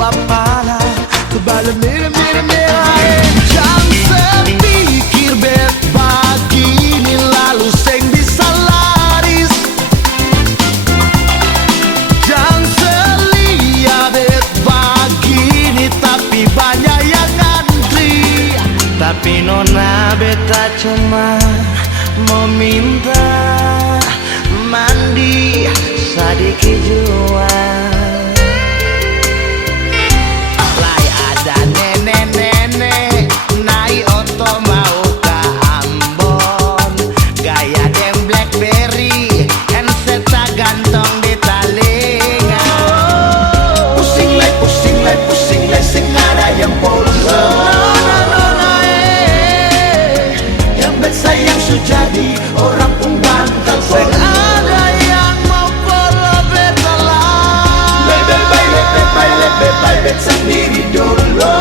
apalah kebal mira-mira. Jangan sepikir bet begini lalu sing bisa laris. Jangan selia bet begini tapi banyak yang ngantri. Tapi nona beta cuma mau minta mandi sedikit jua. Lai ada nenek-nenek naik oto mau ke Ambon, gaya dem Blackberry, handset gantong di telinga. Pusing lai sing ada yang polo. Yang bersayang sujadi orang pun bantang polo. Bet sendiri dulu.